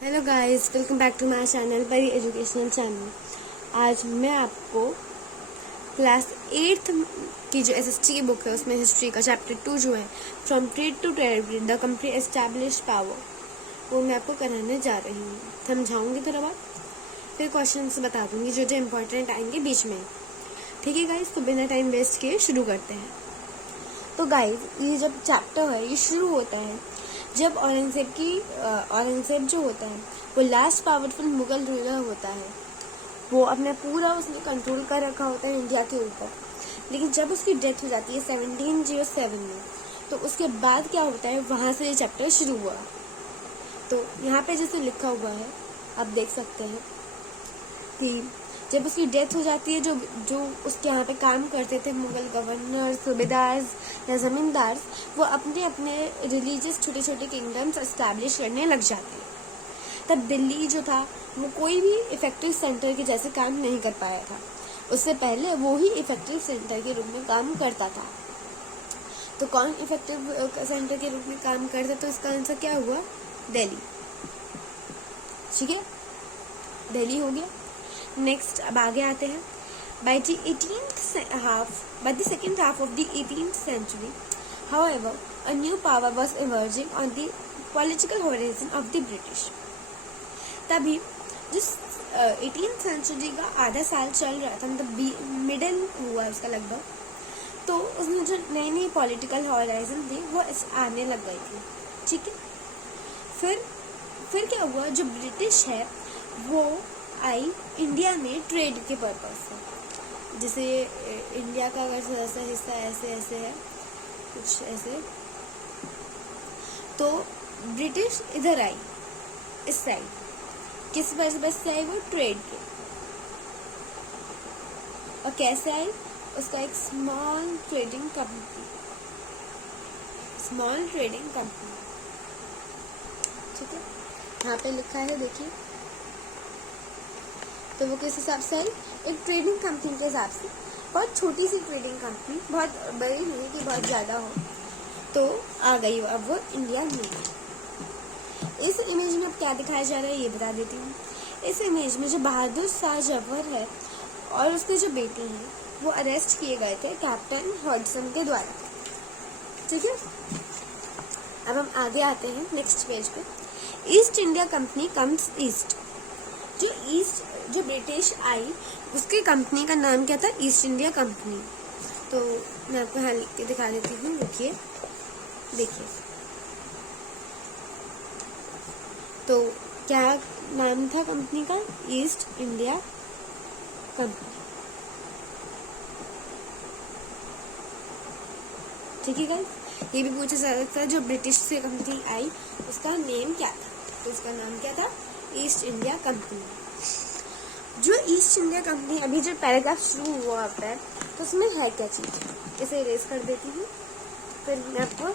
Hello guys, welcome back to my channel Pari educational channel. आज मैं आपको क्लास 8th की जो एसएसटी की बुक है उसमें हिस्ट्री का चैप्टर 2 जो है from trade to territory the country establish power, वो मैं आपको कराने जा रही हूँ। समझाऊंगी थोड़ा बहुत, फिर क्वेश्चंस बता दूंगी जो जो इम्पोर्टेंट आएंगे बीच में। ठीक है गाइस, तो बिना टाइम वेस्ट किए शुरू करते हैं। तो गाइस, ये जब चैप्टर है ये शुरू होता है जब औरंगजेब जो होता है वो लास्ट पावरफुल मुगल रूलर होता है। वो अपना पूरा उसने कंट्रोल कर रखा होता है इंडिया के ऊपर। लेकिन जब उसकी डेथ हो जाती है 1707 में, तो उसके बाद क्या होता है, वहाँ से ये चैप्टर शुरू हुआ। तो यहाँ पे जैसे लिखा हुआ है आप देख सकते हैं कि जब उसकी डेथ हो जाती है, जो उसके यहाँ पे काम करते थे मुगल गवर्नर, सूबेदार या ज़मींदार, वो अपने अपने रिलीजियस छोटे छोटे किंगडम्स एस्टैब्लिश करने लग जाते हैं। तब दिल्ली जो था वो कोई भी इफेक्टिव सेंटर के जैसे काम नहीं कर पाया था। उससे पहले वो ही इफेक्टिव सेंटर के रूप में काम करता था। तो कौन इफेक्टिव सेंटर के रूप में काम करता, तो इसका आंसर क्या हुआ? दिल्ली। ठीक है, दिल्ली हो गया। नेक्स्ट अब आगे आते हैं। By the second half of the 18th century, however, a new power was emerging on the political horizon of the British. तभी जिस 18th सेंचुरी का आधा साल चल रहा था, मतलब मिडल हुआ उसका लगभग, तो उसमें जो नई नई पॉलिटिकल हॉराइजन थी वो आने लग गई थी। ठीक है, फिर क्या हुआ, जो ब्रिटिश है वो आई इंडिया में ट्रेड के पर्पज से। जैसे इंडिया का अगर ऐसा हिस्सा ऐसे ऐसे है, कुछ ऐसे, तो ब्रिटिश इधर आई इस साइड। किस पर्पज से आई? वो ट्रेड के। और कैसे आई? उसका एक स्मॉल ट्रेडिंग कंपनी। ठीक है, यहाँ पे लिखा है देखिए। तो वो किस हिसाब से आई? एक ट्रेडिंग कंपनी के हिसाब से। बहुत छोटी सी ट्रेडिंग कंपनी, बहुत बड़ी नहीं कि बहुत ज़्यादा हो। तो आ गई अब वो इंडिया में। इस इमेज में अब क्या दिखाया जा रहा है ये बता देती हूँ। इस इमेज में जो बहादुर शाह जफर है और उसके जो बेटे हैं वो अरेस्ट किए गए थे कैप्टन हॉडसन के द्वारा। ठीक है, अब हम आगे आते हैं नेक्स्ट पेज पे। East India company comes east. जो ब्रिटिश आई उसके कंपनी का नाम क्या था? East India company. तो मैं आपको यहाँ लिख के दिखा देती हूँ। देखिए, तो क्या नाम था कंपनी का? East India company. ठीक है गाइस, ये भी पूछा जा सकता है जो ब्रिटिश से कंपनी आई उसका नेम क्या था? तो उसका नाम क्या था? East India company. जो ईस्ट इंडिया कंपनी, अभी जो पैराग्राफ शुरू हुआ होता है तो उसमें है क्या चीज़, इसे इरेज कर देती हूँ, फिर मैं आपको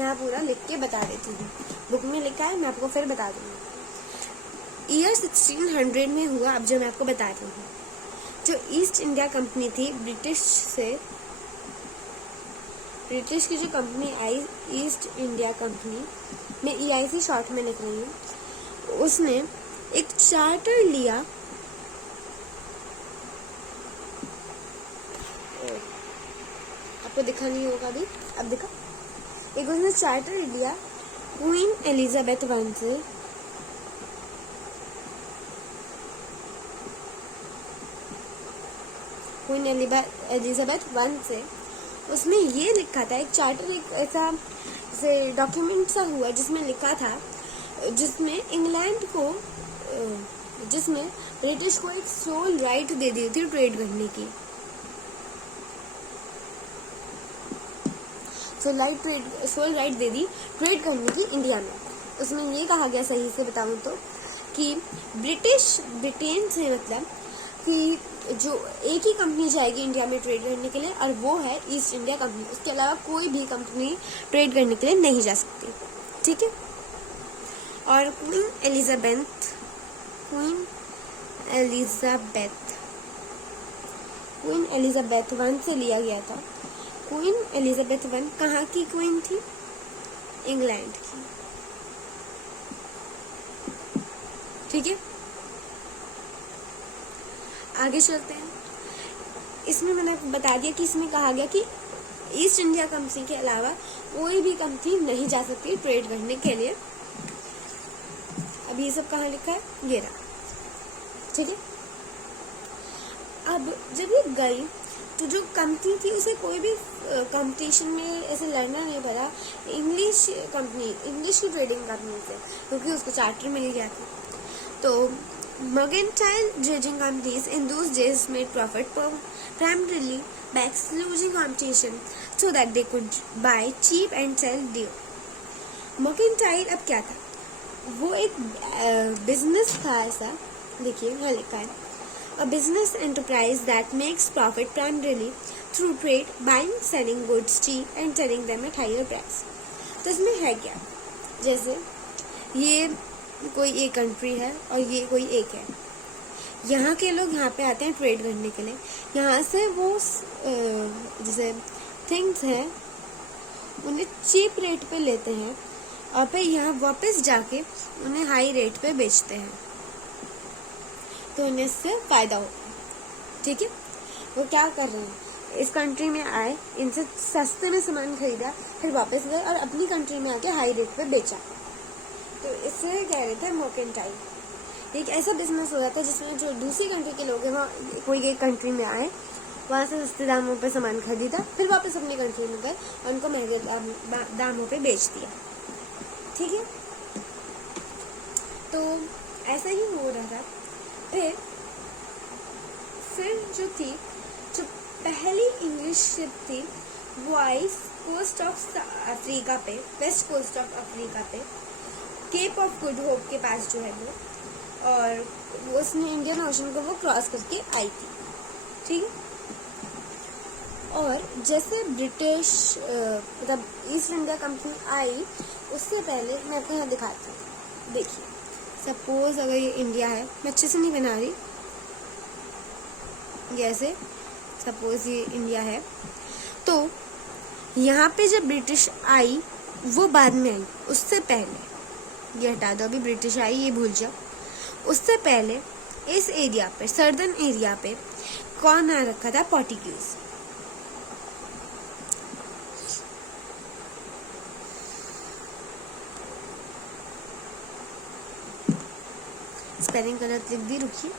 यहाँ पूरा लिख के बता देती हूँ। बुक में लिखा है, मैं आपको फिर बता दूँगी। ईयर 1600 में हुआ। अब जो मैं आपको बता रही हूँ, जो ईस्ट इंडिया कंपनी थी ब्रिटिश की जो कंपनी आई ईस्ट इंडिया कंपनी, मैं EIC शॉर्ट में लिख रही हूँ, उसने एक चार्टर लिया। आपको दिखा नहीं होगा अभी, अब दिखा। एक उसने चार्टर लिया क्वीन एलिजाबेथ वन से। क्वीन एलिजाबेथ वन से उसमें ये लिखा था, एक चार्टर, एक ऐसा जैसे डॉक्यूमेंट सा हुआ जिसमें लिखा था, जिसमें ब्रिटिश को एक सोल राइट दे दी थी ट्रेड करने की। सोल राइट दे दी ट्रेड करने की इंडिया में। उसमें ये कहा गया, सही से बताऊं तो, कि ब्रिटेन से मतलब कि जो एक ही कंपनी जाएगी इंडिया में ट्रेड करने के लिए, और वो है ईस्ट इंडिया कंपनी। उसके अलावा कोई भी कंपनी ट्रेड करने के लिए नहीं जा सकती। ठीक है, और क्वीन एलिजाबेथ वन से लिया गया था। क्वीन एलिजाबेथ वन कहाँ की क्वीन थी? इंग्लैंड की। ठीक है, आगे चलते हैं। इसमें मैंने बता दिया कि इसमें कहा गया कि ईस्ट इंडिया कंपनी के अलावा कोई भी कंपनी नहीं जा सकती ट्रेड करने के लिए। अब ये सब कहाँ लिखा है, ये रहा, ठीक है। अब जब ये गई तो जो कंपनी थी उसे कोई भी कंपटीशन में ऐसे लड़ना नहीं पड़ा इंग्लिश की ट्रेडिंग कंपनी से, क्योंकि उसको चार्टर मिल गया था। तो mercantile dredging companies in those days made profit primarily by excluding competition so that they could buy cheap and sell dear. mercantile अब क्या था, वो एक बिजनेस था ऐसा, देखिए यहाँ लिखा है, a business enterprise that makes profit primarily through trade, buying selling goods cheap and selling them at higher price. तो इसमें है क्या, जैसे ये कोई एक कंट्री है और ये कोई एक है, यहाँ के लोग यहाँ पे आते हैं ट्रेड करने के लिए, यहाँ से वो जैसे थिंग्स हैं उन्हें चीप रेट पे लेते हैं और फिर यहाँ वापस जाके उन्हें हाई रेट पे बेचते हैं, तो उन्हें इससे फ़ायदा होता है, ठीक है। वो क्या कर रहे हैं, इस कंट्री में आए, इनसे सस्ते में सामान खरीदा, फिर वापस गए और अपनी कंट्री में आके हाई रेट पे बेचा, तो इससे कह रहे थे मर्केंटाइल। एक ऐसा बिजनेस हो जाता है जिसमें जो दूसरी कंट्री के लोग हैं वहाँ कोई एक कंट्री में आए, वहाँ से सस्ते दामों पे सामान खरीदा, फिर वापस अपनी कंट्री में गए और उनको महंगे दामों पे बेच दिया, ठीक है। तो ऐसा ही हो रहा था। फिर जो पहली इंग्लिश शिप थी वो आई कोस्ट ऑफ अफ्रीका पे, वेस्ट कोस्ट ऑफ अफ्रीका पे, केप ऑफ गुड होप के पास जो है वो, और उसने इंडियन ओशन को वो क्रॉस करके आई थी, ठीक है। और जैसे ब्रिटिश मतलब ईस्ट इंडिया कंपनी आई, उससे पहले मैं आपको यहाँ दिखाती हूँ। देखिए, सपोज अगर ये इंडिया है, मैं अच्छे से नहीं बना रही, जैसे सपोज ये इंडिया है, तो यहाँ पे जब ब्रिटिश आई वो बाद में आई, उससे पहले ये हटा दो, अभी ब्रिटिश आई ये भूल जाओ। उससे पहले इस एरिया पे, सर्दर्न एरिया पे कौन आ रखा था, पोर्टुगीज। स्पेलिंग गलत लिख दी, रुकिए।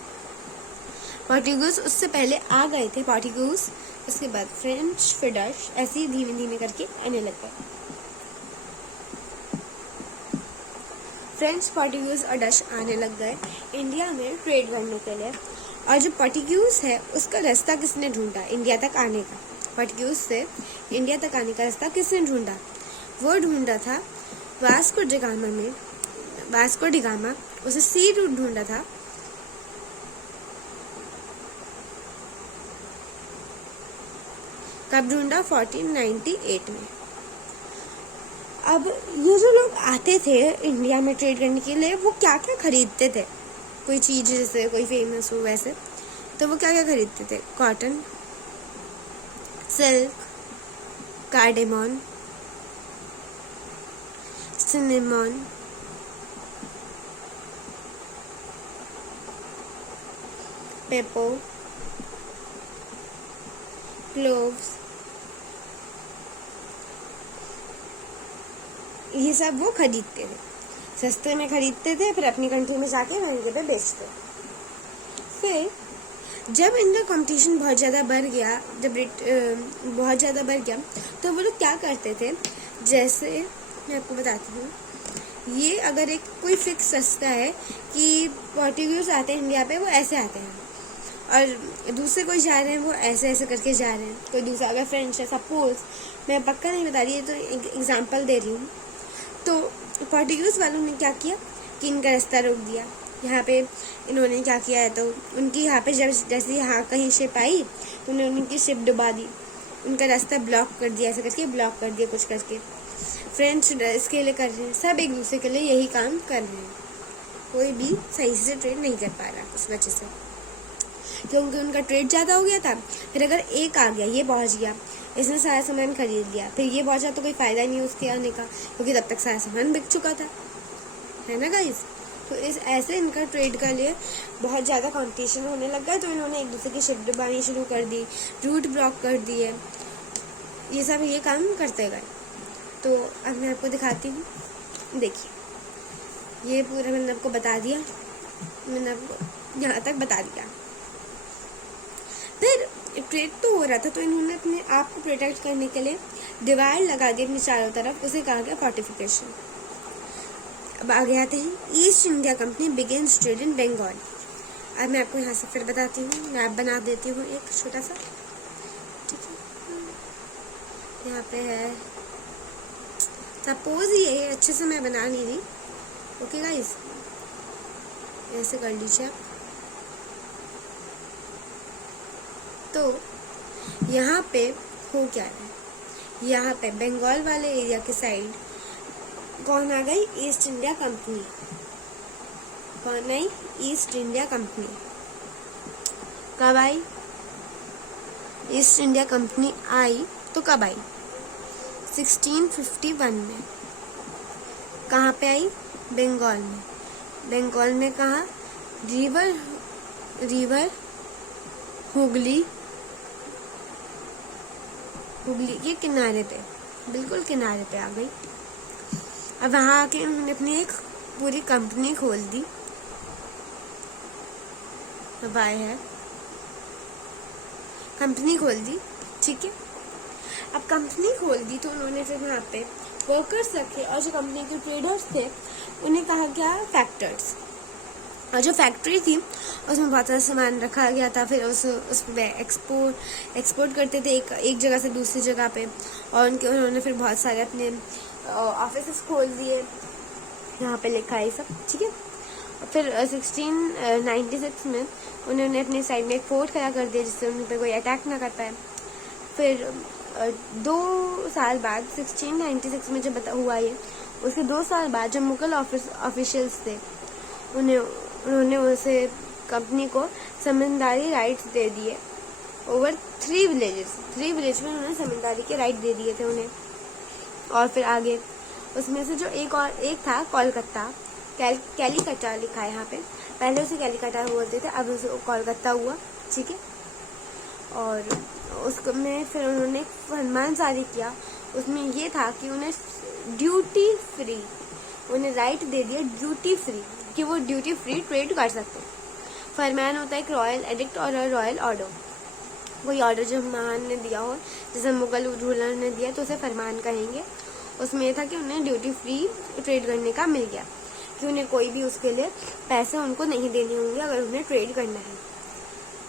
पोर्टुगीज उससे पहले आ गए थे, पोर्टुगीज, उसके बाद फ्रेंच, फिर डच, ऐसे ही धीमे धीमे करके आने लग गए। फ्रेंच, पोर्टुगीज और डच आने लग गए इंडिया में ट्रेड करने के लिए। और जो पोर्टुगीज है उसका रास्ता किसने ढूंढा इंडिया तक आने का, पोर्टुगीज से इंडिया तक आने का रास्ता किसने ढूंढा, वो ढूंढा था वास्को डिगामा में। वास्को डिगामा उसे सी रूट ढूंढा था, कब ढूंढा, 1498 में। अब ये जो लोग आते थे इंडिया में ट्रेड करने के लिए, वो क्या क्या खरीदते थे, कोई चीज़ जैसे कोई फेमस हो वैसे, तो वो क्या क्या खरीदते थे, cotton, silk, cardamom, cinnamon, pepper, cloves, ये सब वो खरीदते थे, सस्ते में खरीदते थे, फिर अपनी कंट्री में जाके महंगे पे बेचते। फिर जब इनका कंपटीशन बहुत ज़्यादा बढ़ गया, बहुत ज़्यादा बढ़ गया, तो वो लोग क्या करते थे, जैसे मैं आपको बताती हूँ, ये अगर एक कोई फिक्स रास्ता है कि पोर्टुगीज आते हैं इंडिया पे, वो ऐसे आते हैं, और दूसरे कोई जा रहे हैं वो ऐसे ऐसे करके जा रहे हैं, कोई दूसरा अगर फ्रेंच है, सपोज, मैं पक्का नहीं बता रही है, तो एग्जांपल दे रही हूँ। तो पोर्टुगीज वालों ने क्या किया कि इनका रास्ता रोक दिया, यहाँ पे इन्होंने क्या किया है, तो उनकी यहाँ पे जब जैसे यहाँ कहीं शिप आई तो उन्होंने उनकी शिप डुबा दी, उनका रास्ता ब्लॉक कर दिया, ऐसे करके ब्लॉक कर दिया कुछ करके। फ्रेंच इसके लिए कर रहे हैं, सब एक दूसरे के लिए यही काम कर रहे हैं, कोई भी सही से ट्रेड नहीं कर पा रहा उस वजह से, क्योंकि उनका ट्रेड ज़्यादा हो गया था। फिर अगर एक आ गया, ये पहुंच गया, इसने सारा सामान खरीद लिया, फिर ये पहुंचा तो कोई फ़ायदा नहीं उसके आने का, क्योंकि तब तक सारा सामान बिक चुका था, है ना गाइस। तो इस ऐसे इनका ट्रेड का लिए बहुत ज़्यादा कंपटीशन होने लगा, तो इन्होंने एक दूसरे की शिप डुबानी शुरू कर दी, रूट ब्लॉक कर दिए, ये सब ये काम करते गए। तो अब मैं आपको दिखाती हूँ, देखिए ये पूरा मैंने आपको बता दिया, मैंने आपको यहाँ तक बता दिया। फिर ट्रेड तो हो रहा था, तो इन्होंने अपने आप को प्रोटेक्ट करने के लिए डिवाइड लगा दी अपनी चारों तरफ, उसे कहा गया फोर्टिफिकेशन। अब आगे आते हैं, East India Company begins trade in Bengal. अब मैं आपको यहाँ से फिर बताती हूँ, मैप बना देती हूँ एक छोटा सा, ठीक है। यहाँ पे है, सपोज ये अच्छे से मैं बना नहीं रही, ओके गाइस, ऐसे कर लीजिए आप। तो यहाँ पे हो क्या रहा है, यहाँ पे बंगाल वाले एरिया के साइड कौन आ गई, ईस्ट इंडिया कंपनी। कौन आई, ईस्ट इंडिया कंपनी। कब आई ईस्ट इंडिया कंपनी आई, तो कब आई, 1651 में। कहाँ पे आई, बंगाल में। बंगाल में कहाँ, रिवर हुगली के किनारे पे, बिल्कुल किनारे पे आ गई। अब वहाँ आके उन्होंने अपनी एक पूरी कंपनी खोल दी, वाई है, कंपनी खोल दी, ठीक है। अब कंपनी खोल दी तो उन्होंने फिर वहाँ पे वर्कर्स रखे, और जो कंपनी के ट्रेडर्स थे उन्हें कहा गया फैक्टर्स। और जो फैक्ट्री थी उसमें बहुत सारा सामान रखा गया था, फिर उस पर एक्सपोर्ट करते थे एक जगह से दूसरी जगह पे, और उन्होंने फिर बहुत सारे अपने ऑफिस खोल दिए, यहाँ पे लिखा है सब, ठीक है। फिर 1696 में उन्होंने अपने साइड में एक फोर्ट खड़ा कर दिया, जिससे उन पर कोई अटैक ना कर पाए। फिर 2 साल बाद 1696 में जब हुआ ये, उसके 2 साल बाद जो मुगल ऑफिशियल्स थे उन्होंने उसे कंपनी को जमींदारी राइट्स दे दिए ओवर 3 विलेज में उन्होंने जमींदारी के राइट दे दिए थे उन्हें। और फिर आगे उसमें से जो एक था कोलकाता, कैलीकटा लिखा है यहाँ पे, पहले उसे कैलीकटा बोलते थे, अब उसे कोलकाता हुआ, ठीक है। और उसमें फिर उन्होंने एक फरमान जारी किया, उसमें ये था कि उन्हें ड्यूटी फ्री, उन्हें राइट दे दिया ड्यूटी फ्री, कि वो ड्यूटी फ्री ट्रेड कर सकते हैं। फरमान होता है एक रॉयल एडिक्ट और रॉयल ऑर्डर, कोई ऑर्डर जो महान ने दिया हो, जैसे मुगल रूलर ने दिया तो उसे फरमान कहेंगे। उसमें यह था कि उन्हें ड्यूटी फ्री ट्रेड करने का मिल गया, कि उन्हें कोई भी उसके लिए पैसे उनको नहीं देने होंगे अगर उन्हें ट्रेड करना है।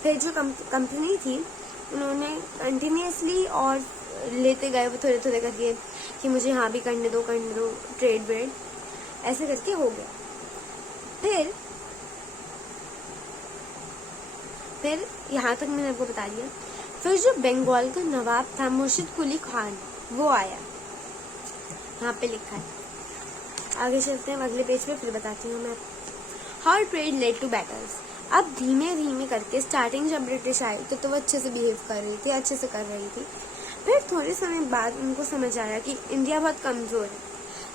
फिर जो कंपनी थी उन्होंने कंटिन्यूसली और लेते गए वो थोड़े थोड़े करके, कि मुझे यहाँ भी करने दो ट्रेड व्रेड, ऐसे करके हो गया। फिर यहाँ तक मैंने आपको बता दिया। फिर जो बंगाल का नवाब था मुर्शिद कुली खान, वो आया, यहाँ पे लिखा है। आगे चलते हैं अगले पेज पे, फिर बताती हूँ मैं। How trade led to battles. अब धीमे धीमे करके स्टार्टिंग जब ब्रिटिश आई तो वो अच्छे से बिहेव कर रही थी, अच्छे से कर रही थी। फिर थोड़े समय बाद उनको समझ आया कि इंडिया बहुत कमज़ोर है,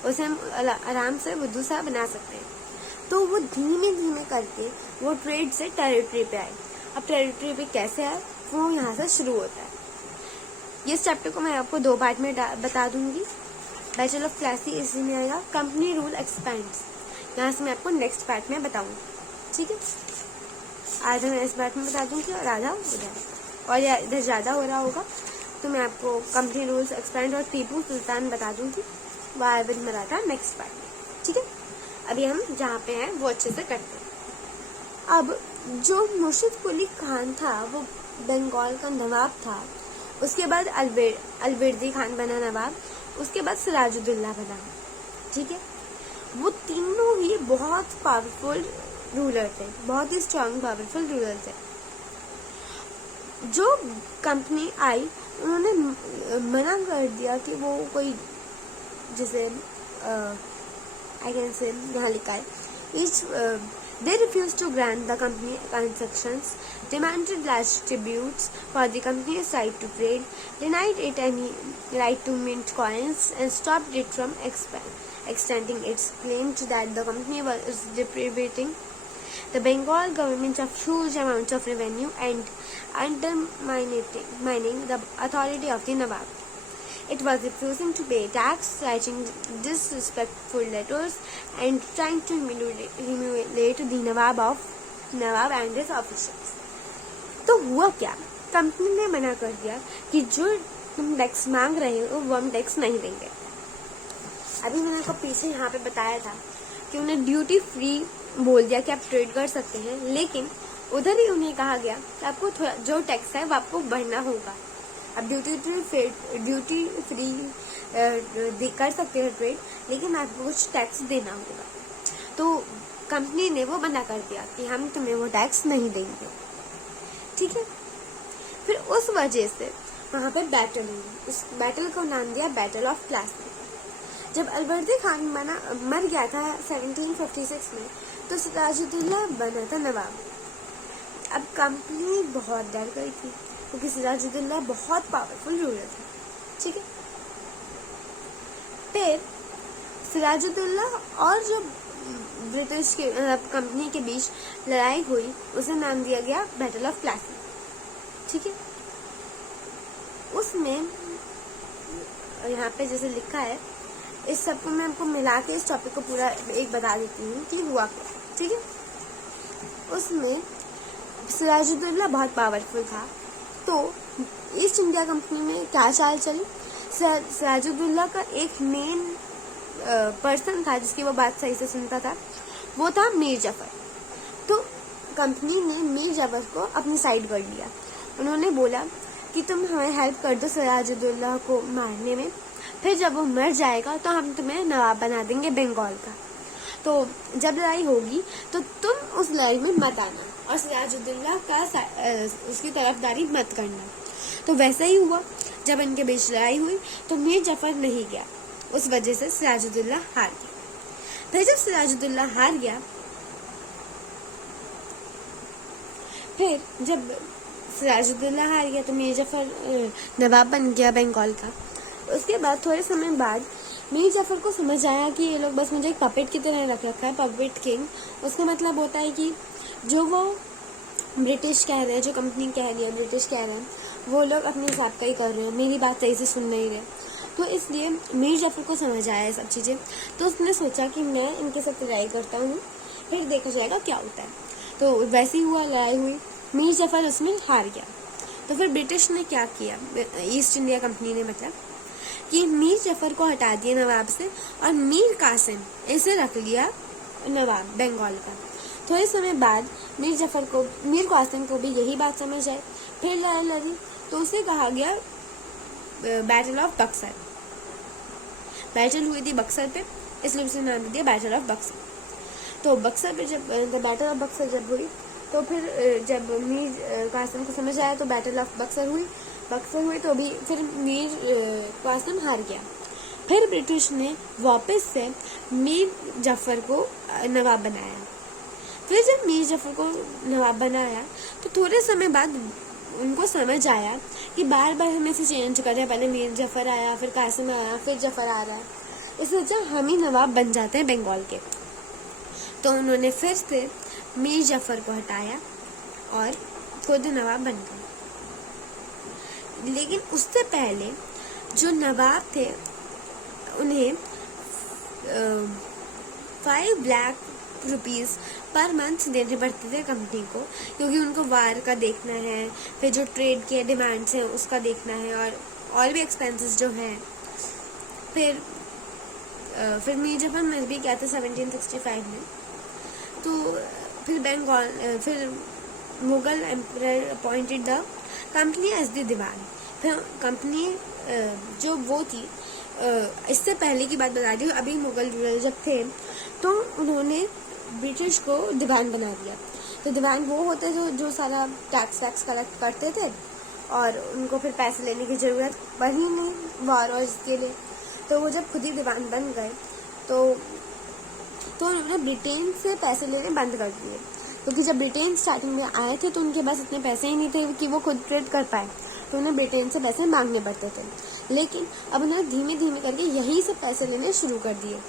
उसे हम आराम से बुद्धू सा बना सकते हैं। तो वो धीमे धीमे करके वो ट्रेड से टेरिटरी पे आए। अब टेरिटरी पे कैसे आए वो यहाँ से शुरू होता है। इस चैप्टर को मैं आपको 2 पार्ट में बता दूंगी। बैचलर ऑफ क्लासी इसी में आएगा, कंपनी रूल एक्सपेंड्स, यहाँ से मैं आपको नेक्स्ट पार्ट में बताऊंगी, ठीक है। आधा मैं इस पार्ट में बता दूंगी और आधा उधर, और या इधर ज़्यादा हो रहा होगा तो मैं आपको कंपनी रूल्स एक्सपेंड और टीपू सुल्तान बता दूंगी, वारविद मराठा नेक्स्ट पार्ट में, ठीक है। अभी हम जहाँ पे हैं वो अच्छे से करते हैं। अब जो मुर्शिद कुली खान था वो बंगाल का नवाब था, उसके बाद अलबेर्दी खान बना नवाब, उसके बाद सिराजुद्दौला बना, ठीक है। वो तीनों ही बहुत पावरफुल रूलर थे, बहुत ही स्ट्रांग पावरफुल रूलर थे। जो कंपनी आई उन्होंने मना कर दिया कि वो कोई, जैसे आई कैन से यहाँ लिखा है, they refused to grant the company concessions, demanded large tributes for the company's right to trade, denied it any right to mint coins, and stopped it from extending its claims that the company was deprivating the Bengal government of huge amounts of revenue and undermining the authority of the Nawab. It was refusing to pay tax, writing disrespectful letters, and trying to humiliate the Nawab and his officials. तो हुआ क्या? Company ने मना कर दिया कि जो तुम टैक्स मांग रहे हो वो हम टैक्स नहीं देंगे। अभी मैंने आपको पीछे यहाँ पे बताया था कि उन्हें ड्यूटी फ्री बोल दिया कि आप ट्रेड कर सकते हैं, लेकिन उधर ही उन्हें कहा गया कि आपको थोड़ा जो टैक्स है वो आपको भरना होगा। अब ड्यूटी फ्री कर सकते हैं ट्रेड, लेकिन आपको कुछ टैक्स देना होगा। तो कंपनी ने वो मना कर दिया कि हम तुम्हें वो टैक्स नहीं देंगे, ठीक है। फिर उस वजह से वहाँ पे बैटल हुई। इस बैटल को नाम दिया बैटल ऑफ प्लासी। जब अलवर्दी खान मर गया था 1756 में, तो सिराजुद्दौला बना था नवाब। अब कंपनी बहुत डर गई थी क्योंकि सिराजुद्दौला बहुत पावरफुल रूलर था, ठीक है। फिर सिराजुद्दौला और जो ब्रिटिश के कंपनी के बीच लड़ाई हुई, उसे नाम दिया गया बैटल ऑफ प्लासी, ठीक है। उसमें यहाँ पे जैसे लिखा है, इस सबको मैं आपको मिला के इस टॉपिक को पूरा एक बता देती हूँ कि हुआ क्या, ठीक है। उसमें सिराजुद्दौला बहुत पावरफुल था, तो ईस्ट इंडिया कंपनी में क्या चाल चली। सिराजुद्दौला का एक मेन पर्सन था जिसकी वो बात सही से सुनता था, वो था मीर जफर। तो कंपनी ने मीर जफर को अपनी साइड कर लिया। उन्होंने बोला कि तुम हमें हेल्प कर दो सिराजुद्दौला को मारने में, फिर जब वो मर जाएगा तो हम तुम्हें नवाब बना देंगे बंगाल का। तो जब लड़ाई होगी तो तुम उस लड़ाई में मत आना और सिराजुद्दौला का उसकी तरफदारी मत करना। तो वैसा ही हुआ। जब इनके बीच लड़ाई हुई तो मीर जफर नहीं गया, उस वजह से सिराजुद्दौला हार गया। फिर जब सिराजुद्दौला हार गया, तो मीर जफर नवाब बन गया बंगाल का। उसके बाद थोड़े समय बाद मीर जफर को समझ आया कि ये लोग बस मुझे एक पपेट की तरह रख रखा है, पपेट किंग। उसका मतलब होता है कि जो वो ब्रिटिश कह रहे हैं, जो कंपनी कह रही है, ब्रिटिश कह रहे हैं, वो लोग अपने हिसाब का ही कर रहे हैं, मेरी बात सही से सुन नहीं रहे। तो इसलिए मीर जफर को समझ आया ये सब चीज़ें। तो उसने सोचा कि मैं इनके साथ लड़ाई करता हूँ, फिर देखा जाएगा क्या होता है। तो वैसे ही हुआ, लड़ाई हुई, मीर जफर उसमें हार गया। तो फिर ब्रिटिश ने क्या किया, ईस्ट इंडिया कंपनी ने, मतलब कि मीर जफर को हटा दिया नवाब से और मीर कासिम इसे रख लिया नवाब बंगाल का। थोड़े समय बाद मीर कासिम को भी यही बात समझ आई, फिर लड़ाई लड़ी। तो उसे कहा गया बैटल ऑफ बक्सर। बैटल हुई थी बक्सर पे, इसलिए उसे नाम दिया बैटल ऑफ बक्सर। तो बक्सर पे जब बैटल ऑफ बक्सर जब हुई, तो फिर जब मीर कासिम को समझ आया तो बैटल ऑफ बक्सर हुई तो भी फिर मीर कासिम हार गया। फिर ब्रिटिश ने वापस से मीर जफर को नवाब बनाया। फिर जब मीर जफर को नवाब बनाया तो थोड़े समय बाद उनको समझ आया कि बार बार हमें इसे चेंज कर रहे हैं, पहले मीर जफर आया, फिर कासिम आया, फिर जफर आ रहा है, इससे अच्छा हम ही नवाब बन जाते हैं बंगाल के। तो उन्होंने फिर से मीर जफर को हटाया और खुद नवाब बन गए। लेकिन उससे पहले जो नवाब थे उन्हें 5 लाख रुपीस पर मंथ देने पड़ते थे कंपनी को, क्योंकि उनको वार का देखना है, फिर जो ट्रेड के डिमांड्स हैं उसका देखना है, और भी एक्सपेंसेस जो हैं। फिर मीर जफर मर भी गया था 1765 में। तो फिर Mughal emperor appointed the company as the diwan. फिर कंपनी जो वो थी, इससे पहले की बात बता दी, अभी मुगल रूलर जब थे तो उन्होंने ब्रिटिश को दीवान बना दिया। तो दीवान वो होते थे जो सारा टैक्स कलेक्ट करते थे, और उनको फिर पैसे लेने की ज़रूरत पड़ी नहीं वार और इसके लिए। तो वो जब खुद ही दीवान बन गए तो उन्होंने ब्रिटेन से पैसे लेने बंद कर दिए, क्योंकि जब ब्रिटेन स्टार्टिंग में आए थे तो उनके पास इतने पैसे ही नहीं थे कि वो खुद ट्रेड कर पाए, तो उन्हें ब्रिटेन से पैसे मांगने पड़ते थे। लेकिन अब उन्होंने धीमे धीमे करके यहीं से पैसे लेने शुरू कर दिए।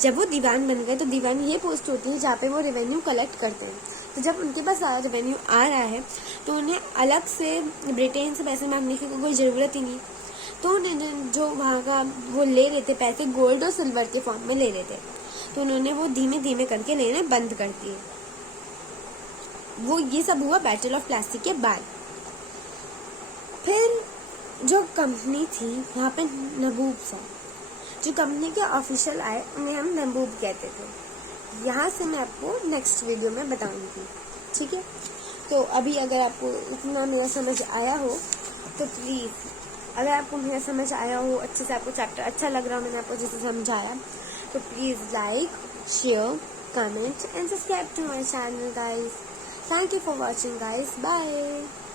जब वो दीवान बन गए तो दीवान ये पोस्ट होती है जहाँ पे वो रेवेन्यू कलेक्ट करते हैं। तो जब उनके पास सारा रेवेन्यू आ रहा है तो उन्हें अलग से ब्रिटेन से पैसे मांगने की कोई ज़रूरत ही नहीं। तो उन्हें जो वहाँ का वो ले रहे थे पैसे गोल्ड और सिल्वर के फॉर्म में ले रहे थे, तो उन्होंने वो धीमे धीमे करके लेने बंद कर दिए। वो ये सब हुआ बैटल ऑफ प्लासी के बाद। फिर जो कंपनी थी वहाँ पे नबूब सा, जो कंपनी के ऑफिशियल आए उन्हें हम नबूब कहते थे। यहाँ से मैं आपको नेक्स्ट वीडियो में बताऊंगी, ठीक है। तो अभी अगर आपको इतना मेरा समझ आया हो तो प्लीज़, अगर आपको मेरा समझ आया हो अच्छे से, आपको चैप्टर अच्छा लग रहा हो मैंने आपको जैसे समझाया, तो please like, share, comment and subscribe to my channel guys. Thank you for watching guys. Bye.